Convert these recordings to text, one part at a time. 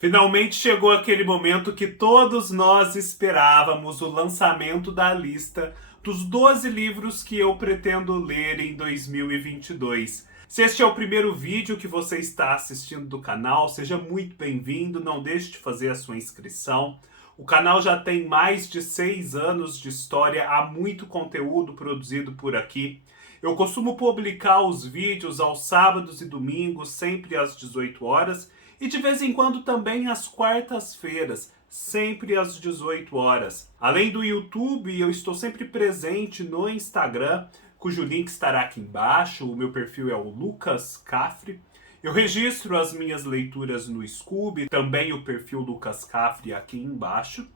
Finalmente chegou aquele momento que todos nós esperávamos, o lançamento da lista dos 12 livros que eu pretendo ler em 2022. Se este é o primeiro vídeo que você está assistindo do canal, seja muito bem-vindo, não deixe de fazer a sua inscrição. O canal já tem mais de 6 anos de história, há muito conteúdo produzido por aqui. Eu costumo publicar os vídeos aos sábados e domingos, sempre às 18 horas, e de vez em quando também às quartas-feiras, sempre às 18 horas. Além do YouTube, eu estou sempre presente no Instagram, cujo link estará aqui embaixo. O meu perfil é o Lucas Cafre. Eu registro as minhas leituras no Scoob, também o perfil Lucas Cafre aqui embaixo.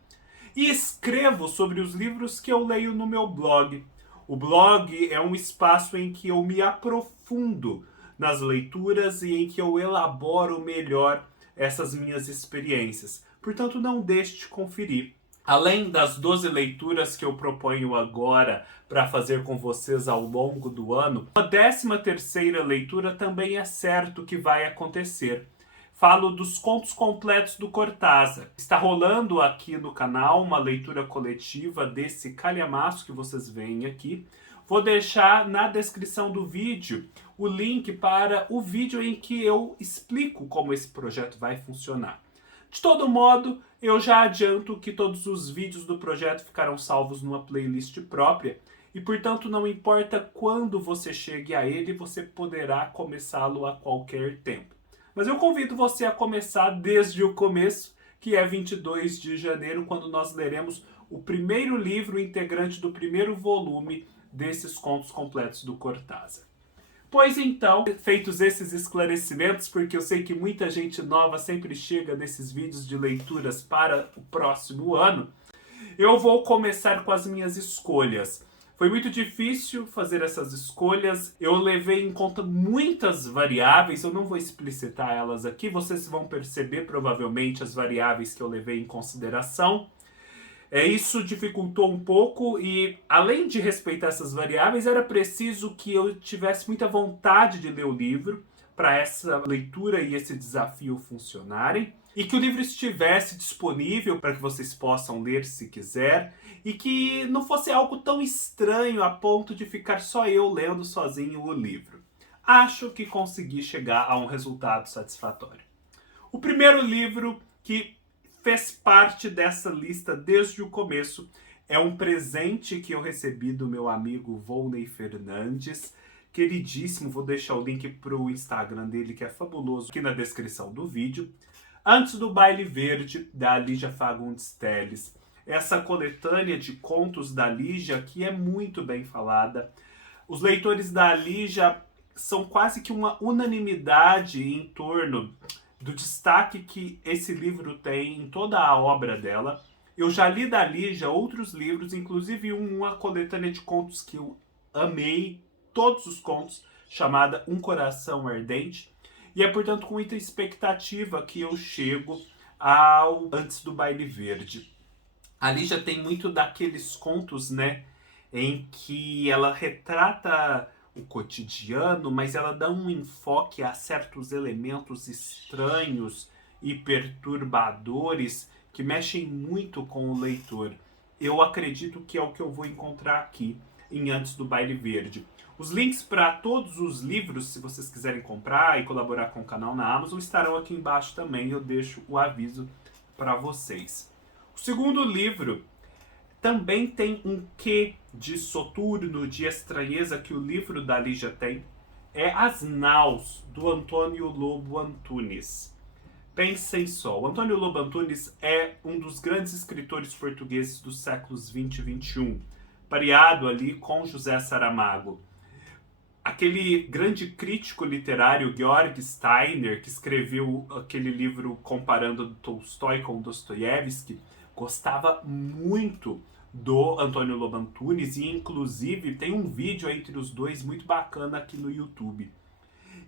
E escrevo sobre os livros que eu leio no meu blog. O blog é um espaço em que eu me aprofundo nas leituras e em que eu elaboro melhor essas minhas experiências. Portanto, não deixe de conferir. Além das 12 leituras que eu proponho agora para fazer com vocês ao longo do ano, a 13ª leitura também é certo que vai acontecer. Falo dos contos completos do Cortázar. Está rolando aqui no canal uma leitura coletiva desse calhamaço que vocês veem aqui. Vou deixar na descrição do vídeo o link para o vídeo em que eu explico como esse projeto vai funcionar. De todo modo, eu já adianto que todos os vídeos do projeto ficarão salvos numa playlist própria e, portanto, não importa quando você chegue a ele, você poderá começá-lo a qualquer tempo. Mas eu convido você a começar desde o começo, que é 22 de janeiro, quando nós leremos o primeiro livro integrante do primeiro volume desses contos completos do Cortázar. Pois então, feitos esses esclarecimentos, porque eu sei que muita gente nova sempre chega nesses vídeos de leituras para o próximo ano, eu vou começar com as minhas escolhas. Foi muito difícil fazer essas escolhas, eu levei em conta muitas variáveis, eu não vou explicitar elas aqui, vocês vão perceber provavelmente as variáveis que eu levei em consideração. Isso dificultou um pouco e, além de respeitar essas variáveis, era preciso que eu tivesse muita vontade de ler o livro para essa leitura e esse desafio funcionarem, e que o livro estivesse disponível para que vocês possam ler se quiser, e que não fosse algo tão estranho a ponto de ficar só eu lendo sozinho o livro. Acho que consegui chegar a um resultado satisfatório. O primeiro livro que fez parte dessa lista desde o começo é um presente que eu recebi do meu amigo Volney Fernandes, queridíssimo. Vou deixar o link para o Instagram dele, que é fabuloso, aqui na descrição do vídeo. Antes do Baile Verde, da Lígia Fagundes Telles. Essa coletânea de contos da Lígia, que é muito bem falada. Os leitores da Lígia são quase que uma unanimidade em torno do destaque que esse livro tem em toda a obra dela. Eu já li da Lígia outros livros, inclusive uma coletânea de contos que eu amei, todos os contos, chamada Um Coração Ardente. E é, portanto, com muita expectativa que eu chego ao Antes do Baile Verde. A Lígia tem muito daqueles contos, né, em que ela retrata o cotidiano, mas ela dá um enfoque a certos elementos estranhos e perturbadores que mexem muito com o leitor. Eu acredito que é o que eu vou encontrar aqui em Antes do Baile Verde. Os links para todos os livros, se vocês quiserem comprar e colaborar com o canal na Amazon, estarão aqui embaixo também. Eu deixo o aviso para vocês. O segundo livro também tem um quê de soturno, de estranheza que o livro da Lígia tem. É As Naus, do Antônio Lobo Antunes. Pensem só, o Antônio Lobo Antunes é um dos grandes escritores portugueses dos séculos 20 e 21, pareado ali com José Saramago. Aquele grande crítico literário, Georg Steiner, que escreveu aquele livro comparando Tolstói com Dostoiévski, gostava muito do Antônio Lobo Antunes e, inclusive, tem um vídeo entre os dois muito bacana aqui no YouTube.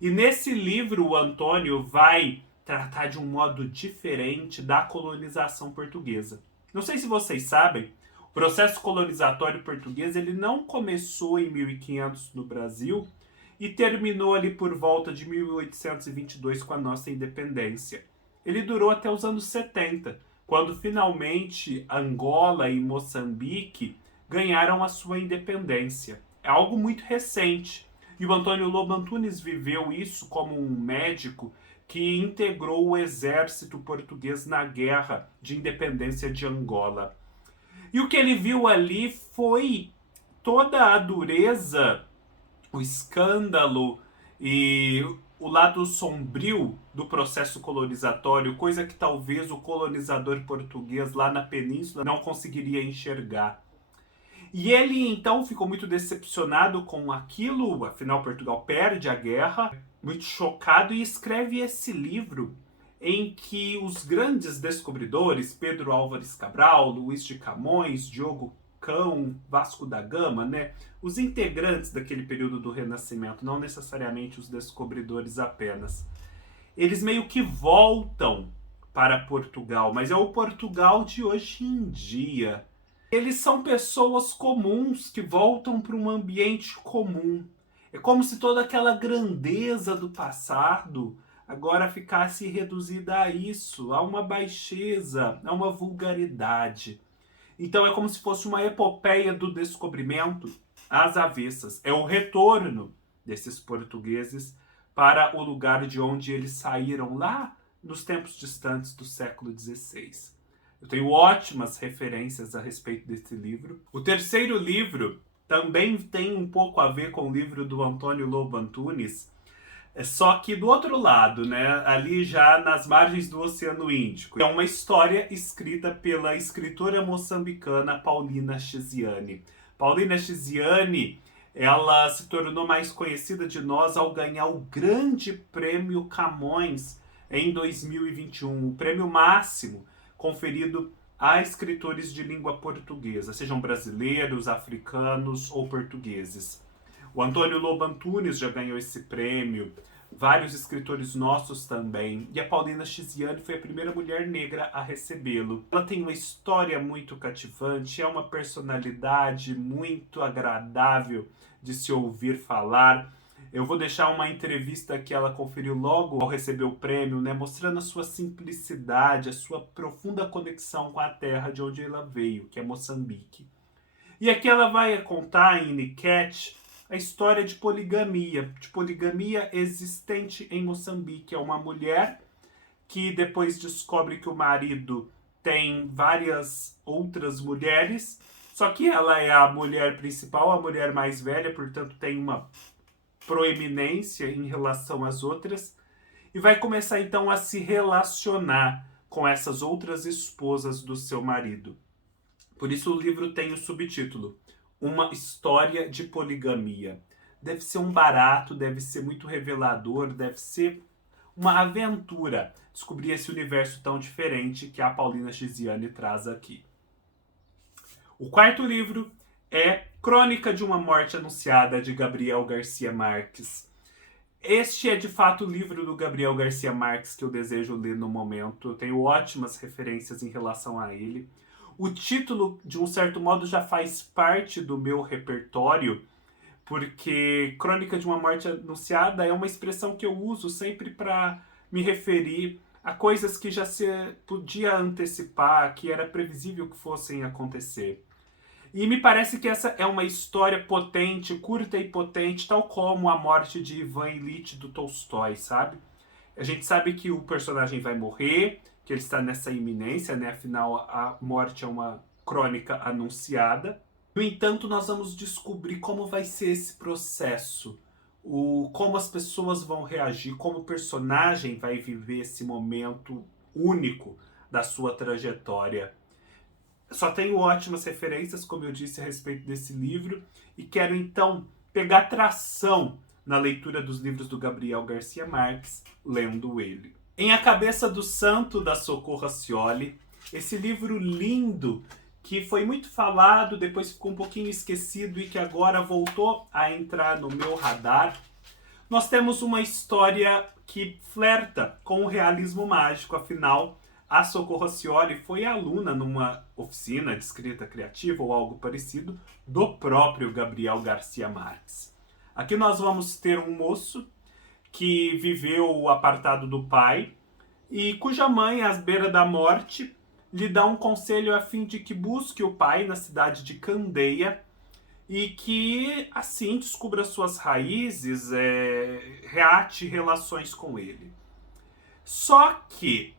E nesse livro, o Antônio vai tratar de um modo diferente da colonização portuguesa. Não sei se vocês sabem, o processo colonizatório português ele não começou em 1500 no Brasil e terminou ali por volta de 1822 com a nossa independência. ele durou até os anos 70, quando finalmente Angola e Moçambique ganharam a sua independência. É algo muito recente. E o Antônio Lobo Antunes viveu isso como um médico que integrou o exército português na guerra de independência de Angola. E o que ele viu ali foi toda a dureza, o escândalo e o lado sombrio do processo colonizatório, coisa que talvez o colonizador português lá na península não conseguiria enxergar. E ele então ficou muito decepcionado com aquilo, afinal Portugal perde a guerra, muito chocado, e escreve esse livro em que os grandes descobridores, Pedro Álvares Cabral, Luís de Camões, Diogo Cão, Vasco da Gama, né, os integrantes daquele período do Renascimento, não necessariamente os descobridores apenas, eles meio que voltam para Portugal, mas é o Portugal de hoje em dia. Eles são pessoas comuns que voltam para um ambiente comum. É como se toda aquela grandeza do passado agora ficasse reduzida a isso, a uma baixeza, a uma vulgaridade. Então é como se fosse uma epopeia do descobrimento às avessas. É o retorno desses portugueses para o lugar de onde eles saíram lá nos tempos distantes do século XVI. Eu tenho ótimas referências a respeito desse livro. O terceiro livro também tem um pouco a ver com o livro do Antônio Lobo Antunes, só que do outro lado, né, ali já nas margens do Oceano Índico. É uma história escrita pela escritora moçambicana Paulina Chiziane. Paulina Chiziane, ela se tornou mais conhecida de nós ao ganhar o Grande Prêmio Camões em 2021, o prêmio máximo conferido a escritores de língua portuguesa, sejam brasileiros, africanos ou portugueses. O Antônio Lobo Antunes já ganhou esse prêmio, vários escritores nossos também, e a Paulina Chiziane foi a primeira mulher negra a recebê-lo. Ela tem uma história muito cativante, é uma personalidade muito agradável de se ouvir falar. Eu vou deixar uma entrevista que ela conferiu logo ao receber o prêmio, né, mostrando a sua simplicidade, a sua profunda conexão com a terra de onde ela veio, que é Moçambique. E aqui ela vai contar em Niket a história de poligamia existente em Moçambique. É uma mulher que depois descobre que o marido tem várias outras mulheres, só que ela é a mulher principal, a mulher mais velha, portanto tem uma proeminência em relação às outras, e vai começar então a se relacionar com essas outras esposas do seu marido. Por isso o livro tem o subtítulo Uma História de Poligamia. Deve ser um barato, deve ser muito revelador, deve ser uma aventura descobrir esse universo tão diferente que a Paulina Chiziane traz aqui. O quarto livro é Crônica de uma Morte Anunciada, de Gabriel Garcia Marques. Este é de fato o livro do Gabriel Garcia Marques que eu desejo ler no momento. Eu tenho ótimas referências em relação a ele. O título, de um certo modo, já faz parte do meu repertório, porque Crônica de uma Morte Anunciada é uma expressão que eu uso sempre para me referir a coisas que já se podia antecipar, que era previsível que fossem acontecer. E me parece que essa é uma história potente, curta e potente, tal como a morte de Ivan Ilitch do Tolstói, sabe? A gente sabe que o personagem vai morrer, que ele está nessa iminência, né? Afinal, a morte é uma crônica anunciada. No entanto, nós vamos descobrir como vai ser esse processo, como as pessoas vão reagir, como o personagem vai viver esse momento único da sua trajetória. Só tenho ótimas referências, como eu disse, a respeito desse livro, e quero então pegar tração na leitura dos livros do Gabriel Garcia Marques, lendo ele. Em A Cabeça do Santo, da Socorro Acioli, esse livro lindo que foi muito falado, depois ficou um pouquinho esquecido e que agora voltou a entrar no meu radar. Nós temos uma história que flerta com o realismo mágico, afinal, a Socorro Acioli foi aluna numa oficina de escrita criativa ou algo parecido do próprio Gabriel Garcia Marques. Aqui nós vamos ter um moço que viveu apartado do pai, e cuja mãe, à beira da morte, lhe dá um conselho a fim de que busque o pai na cidade de Candeia e que, assim, descubra suas raízes, reate relações com ele. Só que,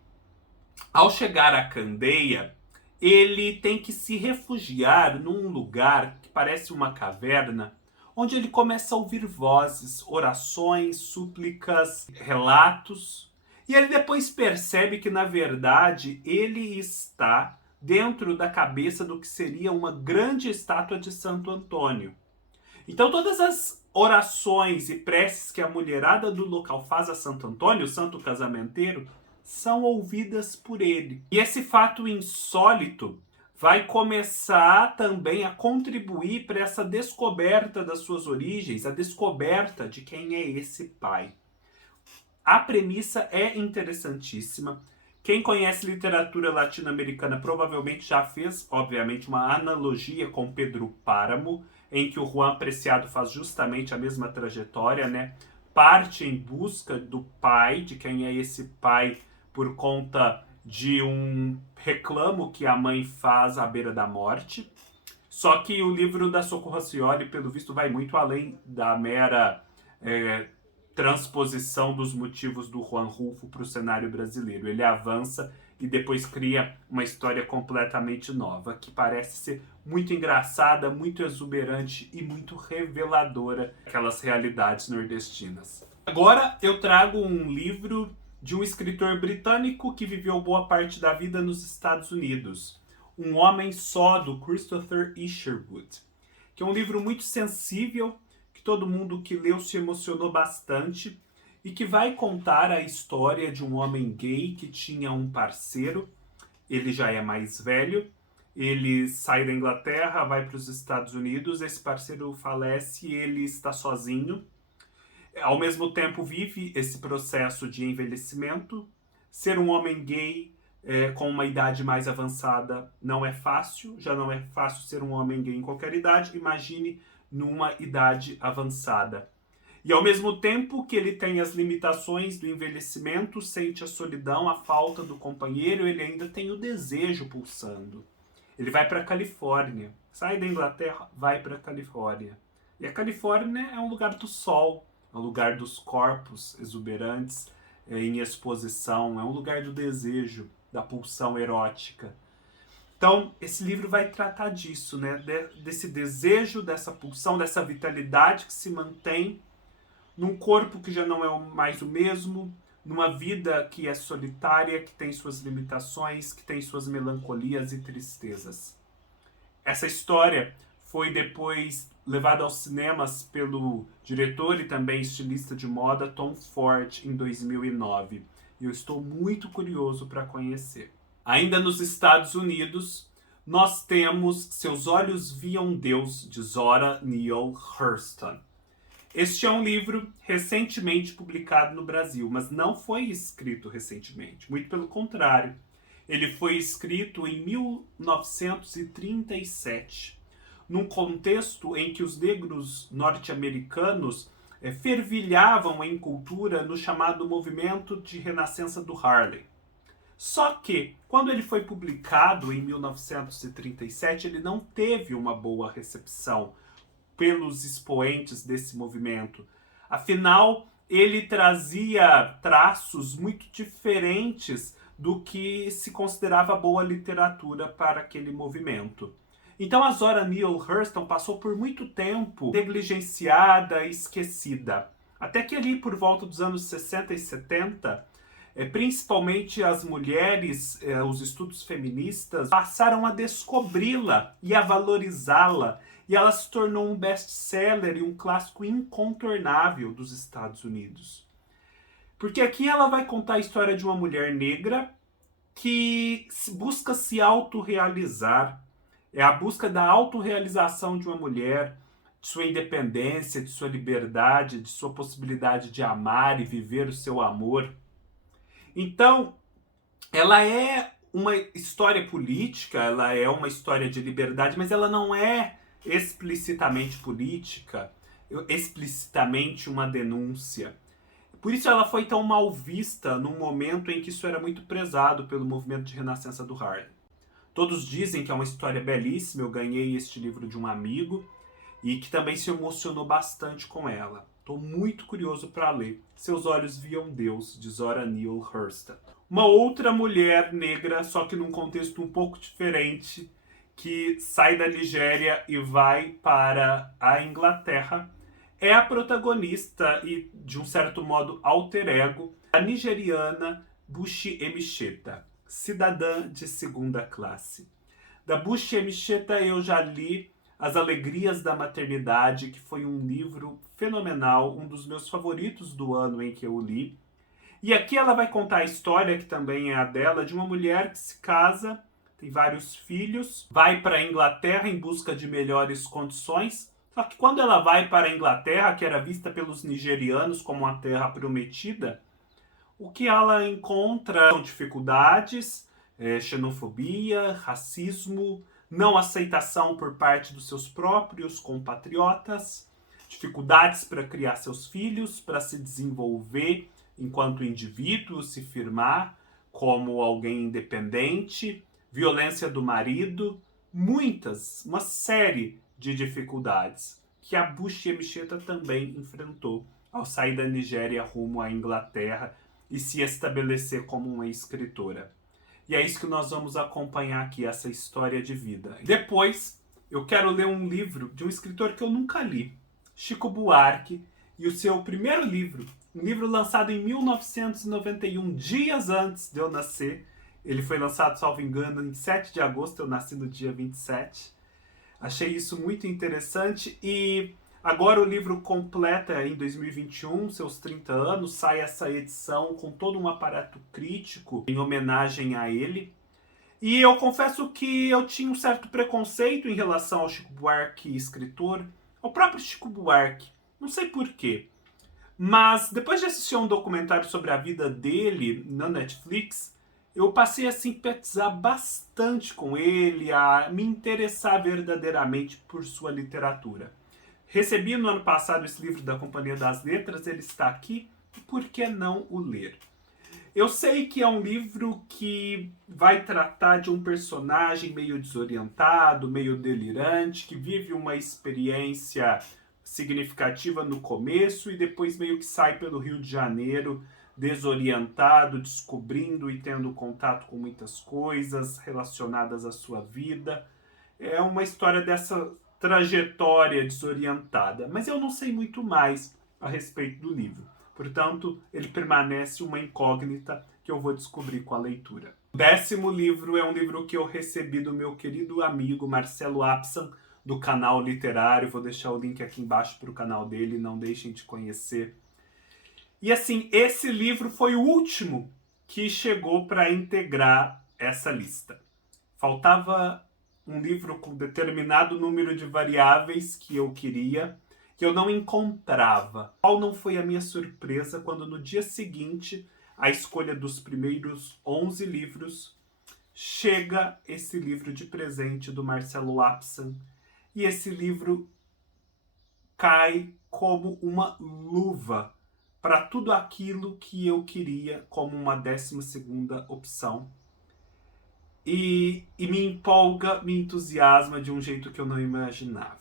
ao chegar a Candeia, ele tem que se refugiar num lugar que parece uma caverna, onde ele começa a ouvir vozes, orações, súplicas, relatos. E ele depois percebe que, na verdade, ele está dentro da cabeça do que seria uma grande estátua de Santo Antônio. Então, todas as orações e preces que a mulherada do local faz a Santo Antônio, o santo casamenteiro, são ouvidas por ele. E esse fato insólito vai começar também a contribuir para essa descoberta das suas origens, a descoberta de quem é esse pai. A premissa é interessantíssima. Quem conhece literatura latino-americana provavelmente já fez, obviamente, uma analogia com Pedro Páramo, em que o Juan Preciado faz justamente a mesma trajetória, né? Parte em busca do pai, de quem é esse pai, por conta de um reclamo que a mãe faz à beira da morte. Só que o livro da Socorro Racioli, pelo visto, vai muito além da mera transposição dos motivos do Juan Rulfo para o cenário brasileiro. Ele avança e depois cria uma história completamente nova, que parece ser muito engraçada, muito exuberante e muito reveladora daquelas realidades nordestinas. Agora eu trago um livro de um escritor britânico que viveu boa parte da vida nos Estados Unidos. Um Homem Só, do Christopher Isherwood, que é um livro muito sensível, que todo mundo que leu se emocionou bastante, e que vai contar a história de um homem gay que tinha um parceiro. Ele já é mais velho, ele sai da Inglaterra, vai para os Estados Unidos, esse parceiro falece e ele está sozinho. Ao mesmo tempo vive esse processo de envelhecimento. Ser um homem gay com uma idade mais avançada não é fácil, já não é fácil ser um homem gay em qualquer idade, imagine numa idade avançada. E ao mesmo tempo que ele tem as limitações do envelhecimento, sente a solidão, a falta do companheiro, ele ainda tem o desejo pulsando. Ele vai para a Califórnia, sai da Inglaterra, vai para a Califórnia. E a Califórnia é um lugar do sol, é um lugar dos corpos exuberantes em exposição, é um lugar do desejo, da pulsão erótica. Então, esse livro vai tratar disso, né? Desse desejo, dessa pulsão, dessa vitalidade que se mantém num corpo que já não é mais o mesmo, numa vida que é solitária, que tem suas limitações, que tem suas melancolias e tristezas. Essa história foi depois levada aos cinemas pelo diretor e também estilista de moda Tom Ford em 2009. E eu estou muito curioso para conhecer. Ainda nos Estados Unidos, nós temos Seus Olhos Viam Deus, de Zora Neale Hurston. Este é um livro recentemente publicado no Brasil, mas não foi escrito recentemente, muito pelo contrário. Ele foi escrito em 1937, num contexto em que os negros norte-americanos fervilhavam em cultura no chamado movimento de renascença do Harlem. Só que, quando ele foi publicado em 1937, ele não teve uma boa recepção pelos expoentes desse movimento. Afinal, ele trazia traços muito diferentes do que se considerava boa literatura para aquele movimento. Então a Zora Neale Hurston passou por muito tempo negligenciada e esquecida. Até que ali por volta dos anos 60 e 70, principalmente as mulheres, os estudos feministas, passaram a descobri-la e a valorizá-la. E ela se tornou um best-seller e um clássico incontornável dos Estados Unidos. Porque aqui ela vai contar a história de uma mulher negra que busca se autorrealizar. É a busca da autorrealização de uma mulher, de sua independência, de sua liberdade, de sua possibilidade de amar e viver o seu amor. Então, ela é uma história política, ela é uma história de liberdade, mas ela não é explicitamente política, explicitamente uma denúncia. Por isso ela foi tão mal vista num momento em que isso era muito prezado pelo movimento de renascença do Harlem. Todos dizem que é uma história belíssima, eu ganhei este livro de um amigo e que também se emocionou bastante com ela. Estou muito curioso para ler. Seus olhos viam Deus, de Zora Neale Hurston. Uma outra mulher negra, só que num contexto um pouco diferente, que sai da Nigéria e vai para a Inglaterra, é a protagonista e, de um certo modo, alter ego, a nigeriana Bushi Emecheta, cidadã de segunda classe. Da Bushi Emecheta eu já li As Alegrias da Maternidade, que foi um livro fenomenal, um dos meus favoritos do ano em que eu li. E aqui ela vai contar a história, que também é a dela, de uma mulher que se casa, tem vários filhos, vai para a Inglaterra em busca de melhores condições. Só que quando ela vai para a Inglaterra, que era vista pelos nigerianos como uma terra prometida, o que ela encontra são dificuldades, xenofobia, racismo, não aceitação por parte dos seus próprios compatriotas, dificuldades para criar seus filhos, para se desenvolver enquanto indivíduo, se firmar como alguém independente, violência do marido, uma série de dificuldades que a Bushi Emecheta também enfrentou ao sair da Nigéria rumo à Inglaterra e se estabelecer como uma escritora. E é isso que nós vamos acompanhar aqui, essa história de vida. Depois, eu quero ler um livro de um escritor que eu nunca li, Chico Buarque, e o seu primeiro livro, um livro lançado em 1991, dias antes de eu nascer. Ele foi lançado, salvo engano, em 7 de agosto, eu nasci no dia 27. Achei isso muito interessante e agora o livro completa em 2021, seus 30 anos, sai essa edição com todo um aparato crítico em homenagem a ele. E eu confesso que eu tinha um certo preconceito em relação ao Chico Buarque, escritor, ao próprio Chico Buarque, não sei porquê. Mas depois de assistir a um documentário sobre a vida dele na Netflix, eu passei a simpatizar bastante com ele, a me interessar verdadeiramente por sua literatura. Recebi no ano passado esse livro da Companhia das Letras, ele está aqui, e por que não o ler? Eu sei que é um livro que vai tratar de um personagem meio desorientado, meio delirante, que vive uma experiência significativa no começo e depois meio que sai pelo Rio de Janeiro desorientado, descobrindo e tendo contato com muitas coisas relacionadas à sua vida. É uma história dessa trajetória desorientada, mas eu não sei muito mais a respeito do livro. Portanto, ele permanece uma incógnita que eu vou descobrir com a leitura. O 10º livro é um livro que eu recebi do meu querido amigo Marcelo Apsan, do canal Literário. Vou deixar o link aqui embaixo para o canal dele, não deixem de conhecer. E assim, esse livro foi o último que chegou para integrar essa lista. Faltava um livro com determinado número de variáveis que eu queria, que eu não encontrava. Qual não foi a minha surpresa quando no dia seguinte, a escolha dos primeiros 11 livros, chega esse livro de presente do Marcelo Apsan. E esse livro cai como uma luva para tudo aquilo que eu queria como uma 12ª opção. E me empolga, me entusiasma de um jeito que eu não imaginava.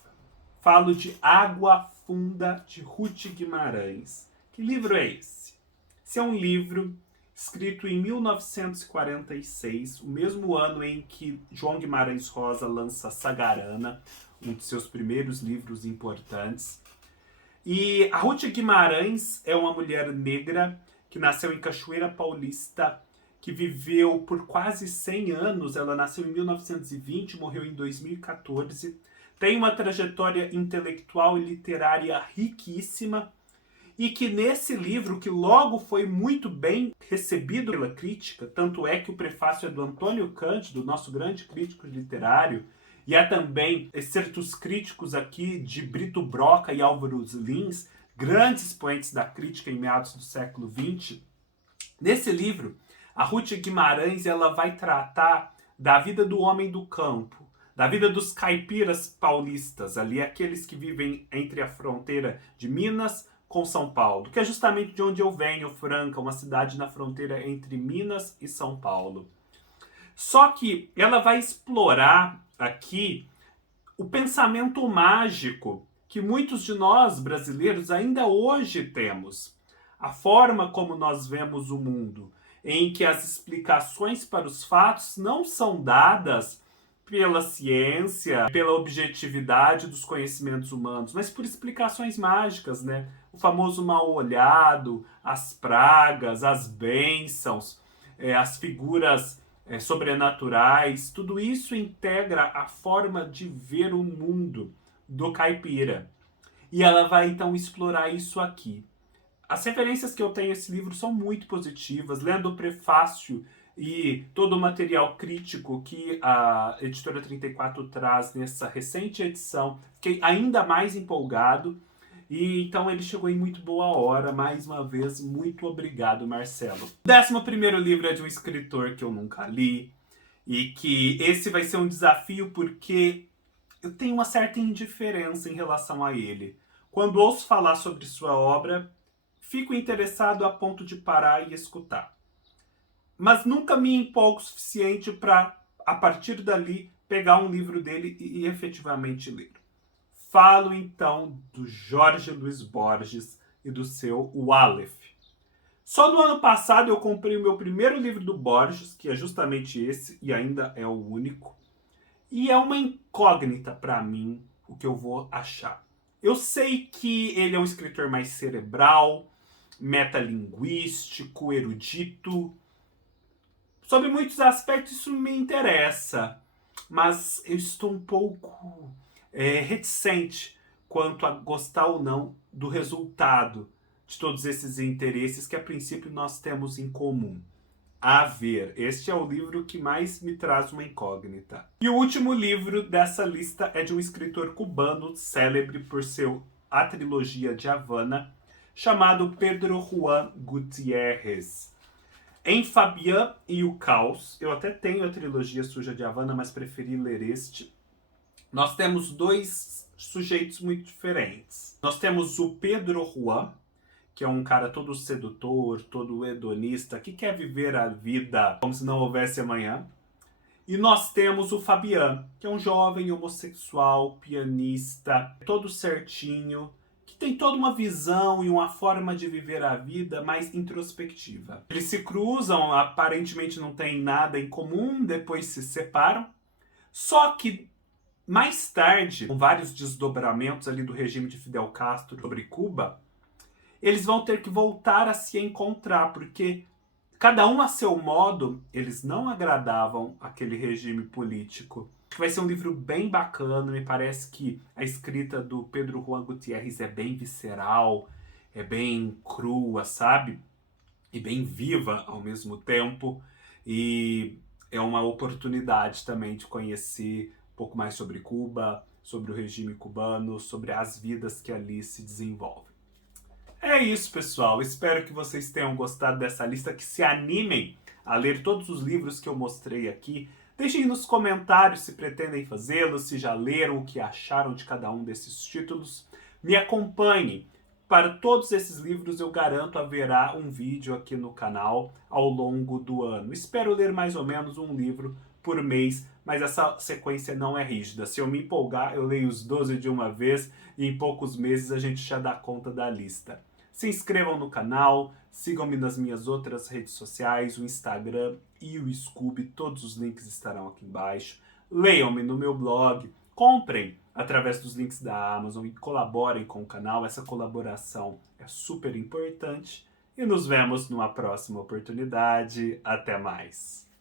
Falo de Água Funda, de Ruth Guimarães. Que livro é esse? Esse é um livro escrito em 1946, o mesmo ano em que João Guimarães Rosa lança Sagarana, um de seus primeiros livros importantes. E a Ruth Guimarães é uma mulher negra que nasceu em Cachoeira Paulista, que viveu por quase 100 anos. Ela nasceu em 1920, morreu em 2014. Tem uma trajetória intelectual e literária riquíssima e que nesse livro, que logo foi muito bem recebido pela crítica, tanto é que o prefácio é do Antônio Cândido, nosso grande crítico literário, e há também excertos críticos aqui de Brito Broca e Álvaro Lins, grandes expoentes da crítica em meados do século XX. Nesse livro, a Ruth Guimarães ela vai tratar da vida do homem do campo, da vida dos caipiras paulistas, ali aqueles que vivem entre a fronteira de Minas com São Paulo, que é justamente de onde eu venho, Franca, uma cidade na fronteira entre Minas e São Paulo. Só que ela vai explorar aqui o pensamento mágico que muitos de nós brasileiros ainda hoje temos. A forma como nós vemos o mundo, em que as explicações para os fatos não são dadas pela ciência, pela objetividade dos conhecimentos humanos, mas por explicações mágicas, né? O famoso mal-olhado, as pragas, as bênçãos, as figuras sobrenaturais, tudo isso integra a forma de ver o mundo do caipira. E ela vai então explorar isso aqui. As referências que eu tenho a esse livro são muito positivas. Lendo o prefácio e todo o material crítico que a Editora 34 traz nessa recente edição, fiquei ainda mais empolgado. E então ele chegou em muito boa hora. Mais uma vez, muito obrigado, Marcelo. O 11º livro é de um escritor que eu nunca li. E que esse vai ser um desafio porque eu tenho uma certa indiferença em relação a ele. Quando ouço falar sobre sua obra, fico interessado a ponto de parar e escutar. Mas nunca me empolgo o suficiente para, a partir dali, pegar um livro dele e efetivamente ler. Falo então do Jorge Luiz Borges e do seu O Aleph. Só no ano passado eu comprei o meu primeiro livro do Borges, que é justamente esse, e ainda é o único. E é uma incógnita para mim o que eu vou achar. Eu sei que ele é um escritor mais cerebral, metalinguístico, erudito. Sobre muitos aspectos isso me interessa, mas eu estou um pouco reticente quanto a gostar ou não do resultado de todos esses interesses que a princípio nós temos em comum. A ver, este é o livro que mais me traz uma incógnita. E o último livro dessa lista é de um escritor cubano célebre por a trilogia de Havana, chamado Pedro Juan Gutiérrez. Em Fabián e o Caos, eu até tenho a trilogia Suja de Havana, mas preferi ler este. Nós temos dois sujeitos muito diferentes. Nós temos o Pedro Juan, que é um cara todo sedutor, todo hedonista, que quer viver a vida como se não houvesse amanhã. E nós temos o Fabián, que é um jovem homossexual, pianista, todo certinho, que tem toda uma visão e uma forma de viver a vida mais introspectiva. Eles se cruzam, aparentemente não tem nada em comum, depois se separam. Só que mais tarde, com vários desdobramentos ali do regime de Fidel Castro sobre Cuba, eles vão ter que voltar a se encontrar, porque cada um a seu modo, eles não agradavam aquele regime político. Vai ser um livro bem bacana, me parece que a escrita do Pedro Juan Gutiérrez é bem visceral, é bem crua, sabe? E bem viva ao mesmo tempo. E é uma oportunidade também de conhecer um pouco mais sobre Cuba, sobre o regime cubano, sobre as vidas que ali se desenvolvem. É isso, pessoal. Espero que vocês tenham gostado dessa lista, que se animem a ler todos os livros que eu mostrei aqui. Deixem nos comentários se pretendem fazê-lo, se já leram, o que acharam de cada um desses títulos. Me acompanhem. Para todos esses livros, eu garanto, haverá um vídeo aqui no canal ao longo do ano. Espero ler mais ou menos um livro por mês, mas essa sequência não é rígida. Se eu me empolgar, eu leio os 12 de uma vez e em poucos meses a gente já dá conta da lista. Se inscrevam no canal, sigam-me nas minhas outras redes sociais, o Instagram e o Scooby, todos os links estarão aqui embaixo. Leiam-me no meu blog, comprem através dos links da Amazon e colaborem com o canal, essa colaboração é super importante. E nos vemos numa próxima oportunidade. Até mais!